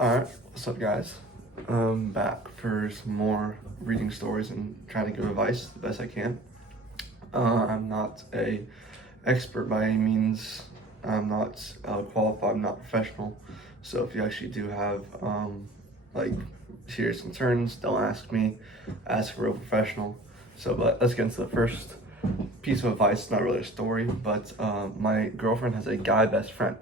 Alright, what's up guys? I'm back for some more reading stories and trying to give advice the best I can. I'm not a expert by any means. I'm not qualified, I'm not professional. So if you actually do have like serious concerns, don't ask me, ask a real professional. But let's get into the first piece of advice. It's not really a story, but my girlfriend has a guy best friend.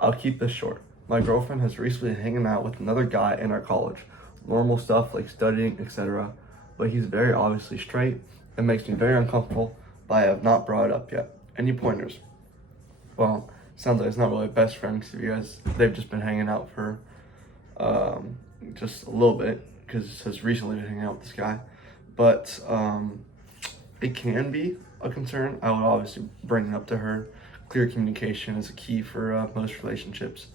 I'll keep this short. My girlfriend has recently been hanging out with another guy in our college. Normal stuff like studying, etc. But he's very obviously straight. It makes me very uncomfortable, but I have not brought it up yet. Any pointers? Well, sounds like it's not really a best friend because you guys, they've just been hanging out for just a little bit because it says recently been hanging out with this guy. But it can be a concern. I would obviously bring it up to her. Clear communication is a key for most relationships.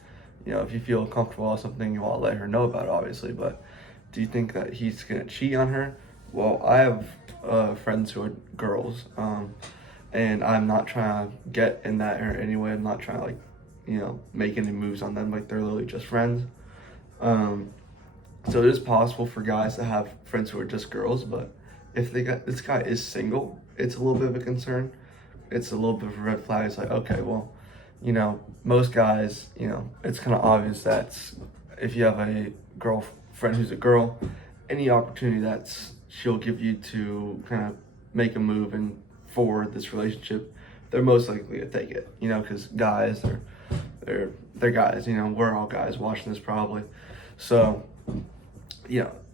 You know, if you feel comfortable or something, you want to let her know about it, obviously. But do you think that he's gonna cheat on her? Well, I have friends who are girls, and I'm not trying to get in that area anyway. I'm not trying to make any moves on them. Like they're literally just friends. So it is possible for guys to have friends who are just girls, but if this guy is single, it's a little bit of a concern. It's a little bit of a red flag. It's like, okay, well, most guys, it's kind of obvious that if you have a girlfriend who's a girl, any opportunity that she'll give you to kind of make a move and forward this relationship, they're most likely to take it, because guys they're guys, we're all guys watching this probably. So,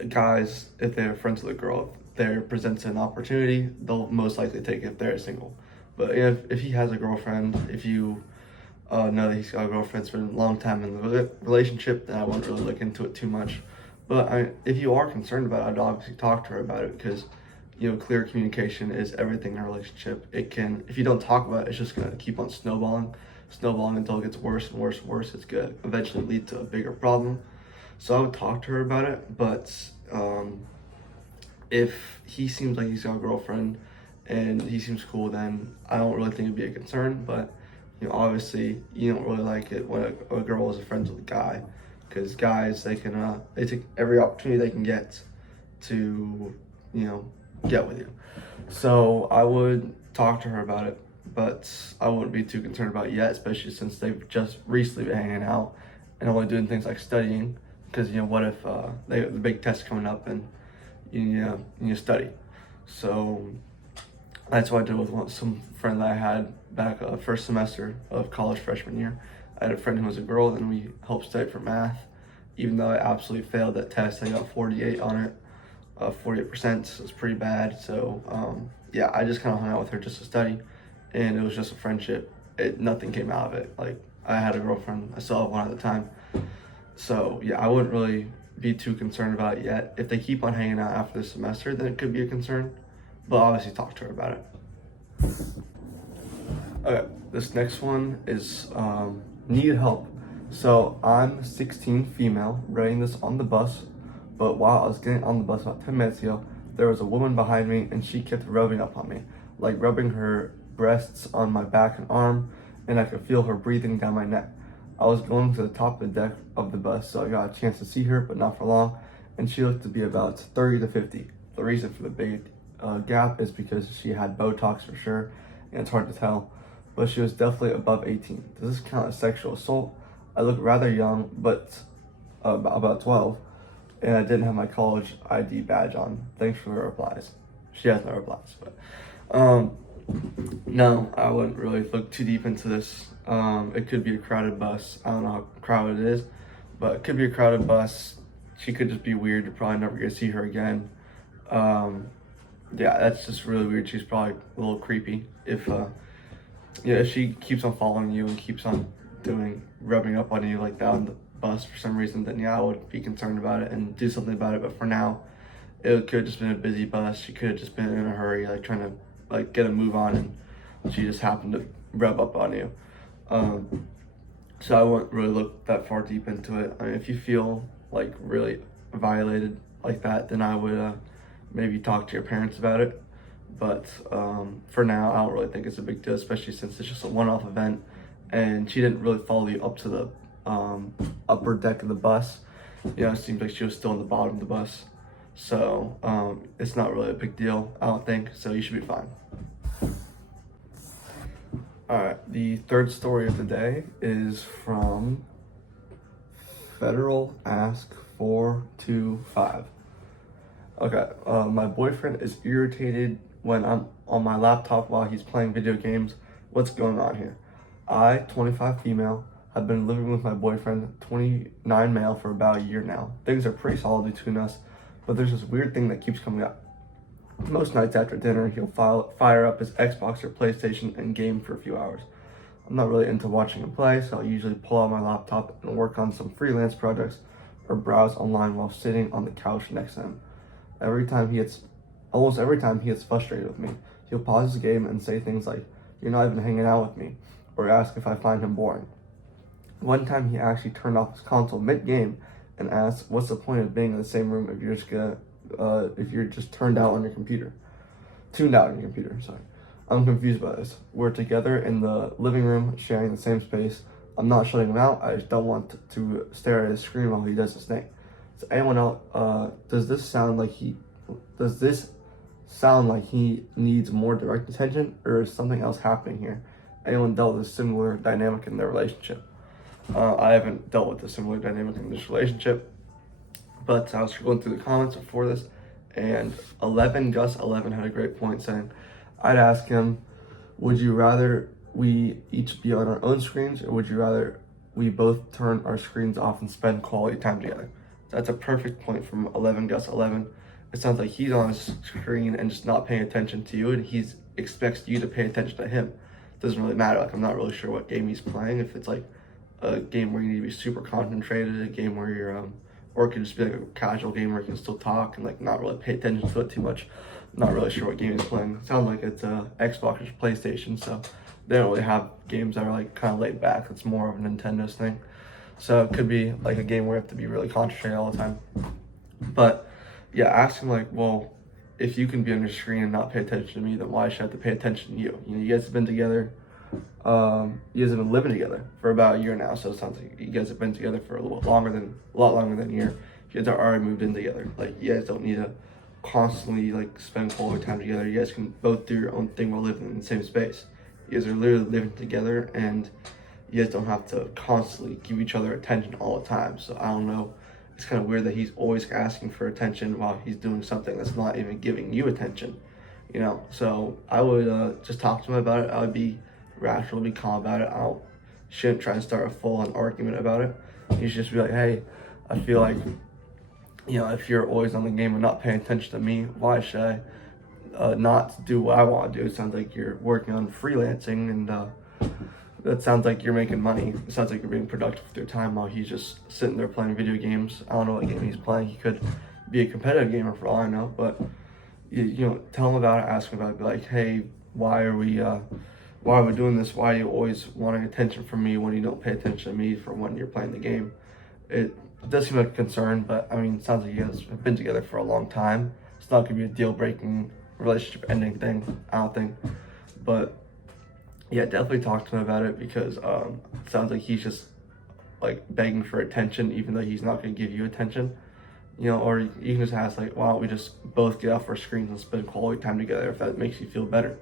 guys, if they're friends with a girl, if there presents an opportunity, they'll most likely take it if they're single. But if he has a girlfriend, if you know that he's got a girlfriend, it's been a long time in the relationship, then I won't really look into it too much. But if you are concerned about it, I'd obviously talk to her about it because, clear communication is everything in a relationship. If you don't talk about it, it's just gonna keep on snowballing until it gets worse and worse and worse. It's gonna eventually lead to a bigger problem. So I would talk to her about it, but if he seems like he's got a girlfriend and he seems cool, then I don't really think it'd be a concern. But obviously, you don't really like it when a girl is friends with a guy, because guys, they take every opportunity they can get to get with you. So I would talk to her about it, but I wouldn't be too concerned about it yet, especially since they've just recently been hanging out and only doing things like studying. Because what if they have the big test coming up and you study? So that's what I did with some friend that I had back first semester of college freshman year. I had a friend who was a girl, and we helped study for math. Even though I absolutely failed that test, I got 48 on it, 48%. So it's pretty bad. So yeah, I just kind of hung out with her just to study, and it was just a friendship. Nothing came out of it. Like, I had a girlfriend. I still have one at the time. So yeah, I wouldn't really be too concerned about it yet. If they keep on hanging out after the semester, then it could be a concern. But obviously talk to her about it. Okay, this next one is need help. So I'm 16, female, writing this on the bus, but while I was getting on the bus about 10 minutes ago, there was a woman behind me and she kept rubbing up on me, like rubbing her breasts on my back and arm, and I could feel her breathing down my neck. I was going to the top of the deck of the bus, so I got a chance to see her, but not for long, and she looked to be about 30 to 50. The reason for the big gap is because she had Botox for sure, and it's hard to tell, but she was definitely above 18. Does this count as sexual assault? I look rather young, but about 12, and I didn't have my college ID badge on. Thanks for the replies. She has no replies, but no, I wouldn't really look too deep into this. It could be a crowded bus. I don't know how crowded it is, but it could be a crowded bus. She could just be weird. You're probably never gonna see her again. Yeah, that's just really weird. She's probably a little creepy. If she keeps on following you and keeps on rubbing up on you like that on the bus for some reason, then yeah, I would be concerned about it and do something about it. But for now, it could have just been a busy bus. She could have just been in a hurry, like trying to get a move on, and she just happened to rub up on you. So I wouldn't really look that far deep into it. I mean, if you feel like really violated like that, then I would maybe talk to your parents about it. But for now, I don't really think it's a big deal, especially since it's just a one-off event, and she didn't really follow you up to the upper deck of the bus. it seems like she was still on the bottom of the bus. So it's not really a big deal, I don't think. So you should be fine. All right, the third story of the day is from Federal Ask 425. Okay, my boyfriend is irritated when I'm on my laptop while he's playing video games. What's going on here? I, 25 female, have been living with my boyfriend, 29 male, for about a year now. Things are pretty solid between us, but there's this weird thing that keeps coming up. Most nights after dinner, he'll fire up his Xbox or PlayStation and game for a few hours. I'm not really into watching him play, so I'll usually pull out my laptop and work on some freelance projects or browse online while sitting on the couch next to him. Almost every time he gets frustrated with me, he'll pause his game and say things like, "You're not even hanging out with me," or ask if I find him boring. One time he actually turned off his console mid-game and asked, "What's the point of being in the same room if you're just tuned out on your computer?" Sorry. I'm confused by this. We're together in the living room, sharing the same space. I'm not shutting him out. I just don't want to stare at his screen while he does his thing. So anyone else, does this sound like he needs more direct attention, or is something else happening here? Anyone dealt with a similar dynamic in their relationship? I haven't dealt with a similar dynamic in this relationship, but I was scrolling through the comments before this, and Gus11 had a great point saying, I'd ask him, would you rather we each be on our own screens, or would you rather we both turn our screens off and spend quality time together? That's a perfect point from Gus11. It sounds like he's on his screen and just not paying attention to you, and he expects you to pay attention to him. Doesn't really matter. Like, I'm not really sure what game he's playing. If it's like a game where you need to be super concentrated, a game where you're or it could just be like a casual game where you can still talk and like not really pay attention to it too much. I'm not really sure what game he's playing. It sounds like it's Xbox or PlayStation, so they don't really have games that are like kind of laid back. It's more of a Nintendo's thing. So it could be like a game where you have to be really concentrated all the time. But yeah, ask him like, well, if you can be on your screen and not pay attention to me, then why should I have to pay attention to you? You guys have been together. You guys have been living together for about a year now, so it sounds like you guys have been together for a lot longer than a year. You guys are already moved in together. Like, you guys don't need to constantly like spend quality time together. You guys can both do your own thing while living in the same space. You guys are literally living together, and you guys don't have to constantly give each other attention all the time. So I don't know. It's kind of weird that he's always asking for attention while he's doing something that's not even giving you attention. So I would just talk to him about it. I would be rational, be calm about it. Shouldn't try to start a full-on argument about it. You should just be like, hey, I feel like, if you're always on the game and not paying attention to me, why should I not do what I want to do? It sounds like you're working on freelancing, and that sounds like you're making money. It sounds like you're being productive with your time while he's just sitting there playing video games. I don't know what game he's playing. He could be a competitive gamer for all I know, but tell him about it, ask him about it, be like, hey, why are we doing this? Why are you always wanting attention from me when you don't pay attention to me for when you're playing the game? It does seem like a concern, but I mean, it sounds like you guys have been together for a long time. It's not gonna be a deal-breaking, relationship ending thing, I don't think. But yeah, definitely talk to him about it, because it sounds like he's just like begging for attention, even though he's not gonna give you attention. Or you can just ask like, why don't we just both get off our screens and spend quality time together if that makes you feel better.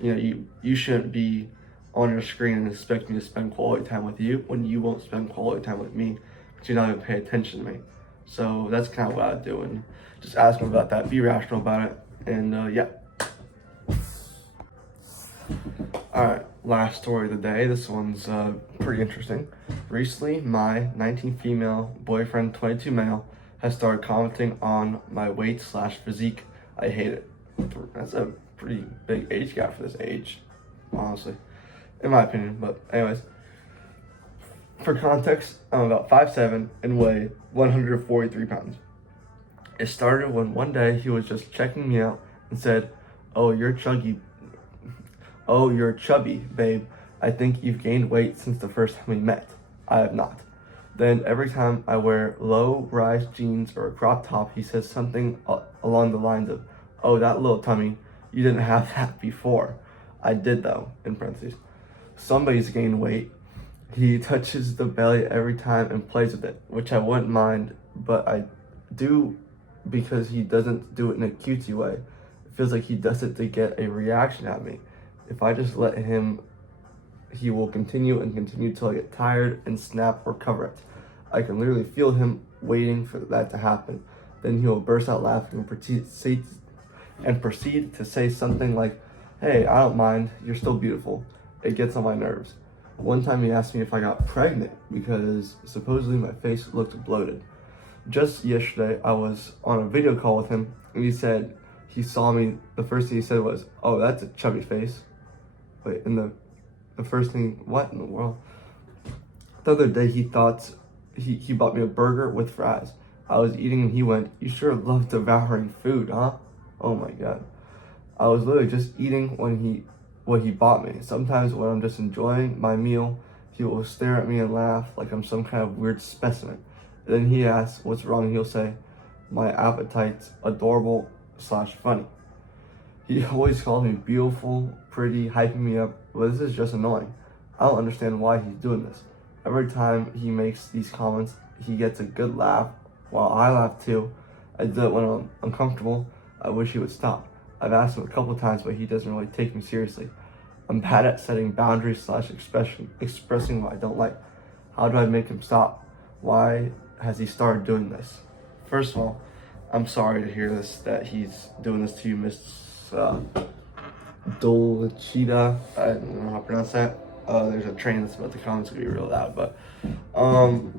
You shouldn't be on your screen and expect me to spend quality time with you when you won't spend quality time with me, because you're not even paying attention to me. So that's kind of what I'd do, and just ask him about that. Be rational about it, and yeah. All right, last story of the day. This one's pretty interesting. Recently, my 19 female boyfriend, 22 male, has started commenting on my weight/physique. I hate it. That's a pretty big age gap for this age, honestly, in my opinion. But anyways, for context, I'm about 5'7" and weigh 143 pounds. It started when one day he was just checking me out and said, "Oh, you're chubby, babe. I think you've gained weight since the first time we met." I have not. Then every time I wear low-rise jeans or a crop top, he says something along the lines of, "Oh, that little tummy, you didn't have that before." I did though, in parentheses. Somebody's gained weight. He touches the belly every time and plays with it, which I wouldn't mind, but I do because he doesn't do it in a cutesy way. It feels like he does it to get a reaction at me. If I just let him, he will continue and continue till I get tired and snap or cover it. I can literally feel him waiting for that to happen. Then he will burst out laughing and proceed to say something like, "Hey, I don't mind, you're still beautiful." It gets on my nerves. One time he asked me if I got pregnant because supposedly my face looked bloated. Just yesterday, I was on a video call with him and he said he saw me. The first thing he said was, "Oh, that's a chubby face." Wait, and the first thing, what in the world? The other day he thought he bought me a burger with fries. I was eating and he went, "You sure love devouring food, huh?" Oh my god. I was literally just eating what he bought me. Sometimes when I'm just enjoying my meal, he will stare at me and laugh like I'm some kind of weird specimen. Then he asks what's wrong. He'll say, "My appetite's adorable slash funny." He always calls me beautiful, pretty, hyping me up, but this is just annoying. I don't understand why he's doing this. Every time he makes these comments, he gets a good laugh, while I laugh too. I do it when I'm uncomfortable. I wish he would stop. I've asked him a couple times, but he doesn't really take me seriously. I'm bad at setting boundaries slash expressing what I don't like. How do I make him stop? Why has he started doing this? First of all, I'm sorry to hear this, that he's doing this to you, Miss Dolchita. I don't know how to pronounce that. There's a train that's about to come. It's gonna be real loud, but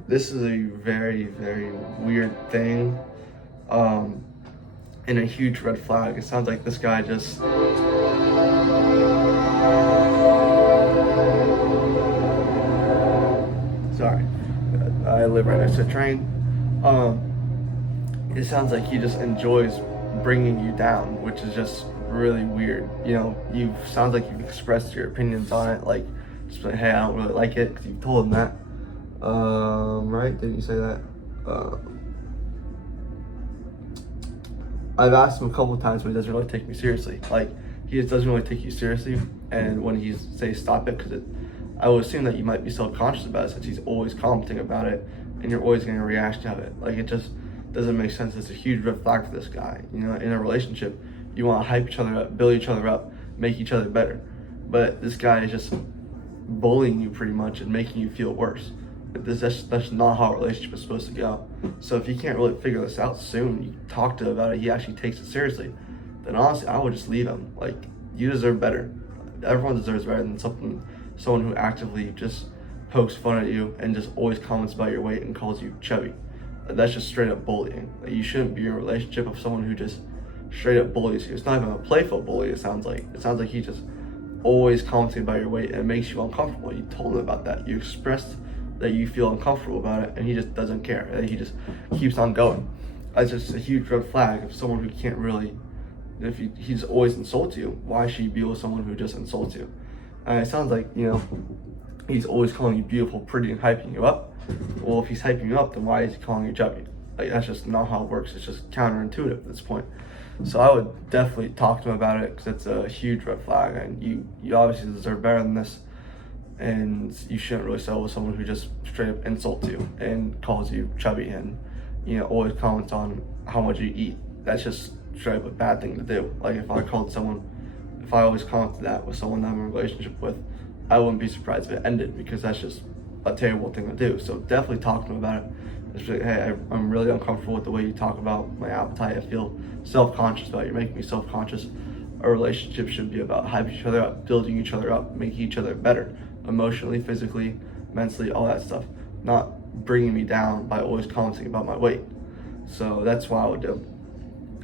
this is a very, very weird thing, and a huge red flag. It sounds like this guy just sorry. I live right next to a train. It sounds like he just enjoys bringing you down, which is just really weird. You know, you sounds like you've expressed your opinions on it, like just like, "Hey, I don't really like it," because you told him that. Right? Didn't you say that? I've asked him a couple of times, but he doesn't really take me seriously. Like, he just doesn't really take you seriously. And when he says stop it, because I would assume that you might be self-conscious about it since he's always commenting about it, and you're always getting a reaction of it. Like, it just doesn't make sense. It's a huge red flag for this guy. You know, in a relationship, you want to hype each other up, build each other up, make each other better. But this guy is just bullying you pretty much and making you feel worse. That's not how a relationship is supposed to go. So if you can't really figure this out soon, you talk to him about it, he actually takes it seriously, then honestly, I would just leave him. Like, you deserve better. Everyone deserves better than someone who actively just pokes fun at you and just always comments about your weight and calls you chubby. That's just straight up bullying. Like, you shouldn't be in a relationship with someone who just straight up bullies you. It's not even a playful bully, it sounds like. It sounds like he just always commenting about your weight and it makes you uncomfortable. You told him about that. You expressed that you feel uncomfortable about it and he just doesn't care. He just keeps on going. That's just a huge red flag of someone who can't really, he's always insults you. Why should you be with someone who just insults you? And it sounds like, you know, he's always calling you beautiful, pretty, and hyping you up. Well, if he's hyping you up, then why is he calling you chubby? Like, that's just not how it works. It's just counterintuitive at this point. So I would definitely talk to him about it because it's a huge red flag, and you obviously deserve better than this. And you shouldn't really settle with someone who just straight up insults you and calls you chubby and, you know, always comments on how much you eat. That's just straight up a bad thing to do. Like, if I always commented that with someone that I'm in a relationship with, I wouldn't be surprised if it ended, because that's just a terrible thing to do. So definitely talk to him about it. Just like, "Hey, I'm really uncomfortable with the way you talk about my appetite. I feel self-conscious about it. You're making me self-conscious. A relationship should be about hyping each other up, building each other up, making each other better, emotionally, physically, mentally, all that stuff. Not bringing me down by always commenting about my weight." So that's what I would do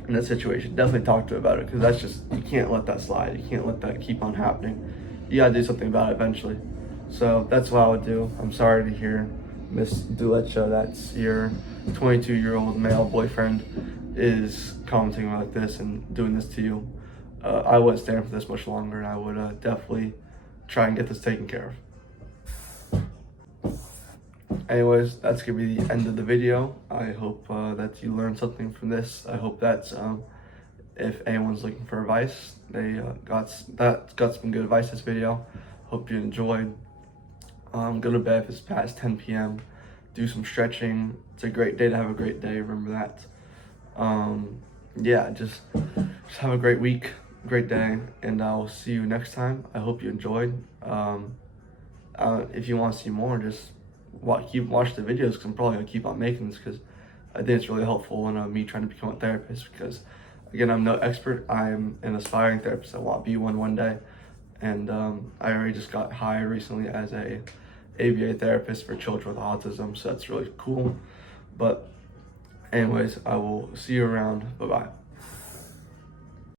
in that situation. Definitely talk to him about it, because that's just, you can't let that slide. You can't let that keep on happening. You gotta do something about it eventually. So that's what I would do. I'm sorry to hear, Miss Dulecha, that's your 22-year-old male boyfriend is commenting like this and doing this to you. I wouldn't stand for this much longer, and I would definitely try and get this taken care of. Anyways, that's gonna be the end of the video. I hope that you learned something from this. I hope that if anyone's looking for advice, they got some good advice this video. Hope you enjoyed. Go to bed if it's past 10 p.m. Do some stretching. It's a great day to have a great day. Remember that. Yeah, just have a great week, great day, and I'll see you next time. I hope you enjoyed. If you want to see more, just watch the videos, because I'm probably gonna keep on making this, because I think it's really helpful in me trying to become a therapist. Because again, I'm no expert. I'm an aspiring therapist. I want to be one day, and I already just got hired recently as a ABA therapist for children with autism, so that's really cool. But anyways, I will see you around. Bye bye.